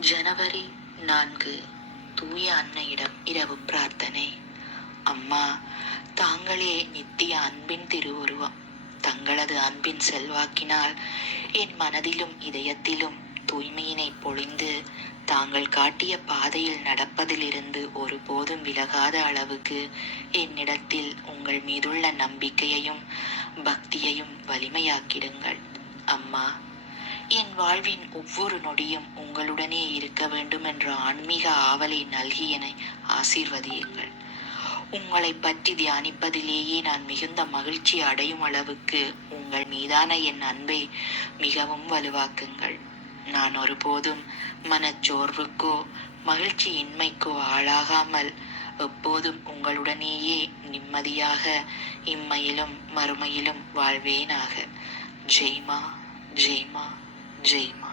ஜனவரி நான்கு தூய அன்னையிடம் இரவு பிரார்த்தனை. அம்மா தாங்களே நித்திய அன்பின் திருவுருவம். தங்களது அன்பின் செல்வாக்கினால் என் மனதிலும் இதயத்திலும் தூய்மையினை பொழிந்து தாங்கள் காட்டிய பாதையில் நடப்பதிலிருந்து ஒருபோதும் விலகாத அளவுக்கு என்னிடத்தில் உங்கள் மீதுள்ள நம்பிக்கையையும் பக்தியையும் வலிமையாக்கிடுங்கள். அம்மா என் வாழ்வின் ஒவ்வொரு நொடியும் உங்களுடன் இருக்க வேண்டும் என்ற ஆன்மீக ஆவலை நல்கி என ஆசீர்வதியுங்கள். உங்களை பற்றி தியானிப்பதிலேயே நான் மிகுந்த மகிழ்ச்சி அடையும் அளவுக்கு உங்கள் மீதான என் அன்பை மிகவும் வலுவாக்குங்கள். நான் ஒருபோதும் மனச்சோர்வுக்கோ மகிழ்ச்சியின்மைக்கோ ஆளாகாமல் எப்போதும் உங்களுடனேயே நிம்மதியாக இம்மையிலும் மறுமையிலும் வாழ்வேனாக. ஜெய்மா ஜெய்மா ஜெய்மா.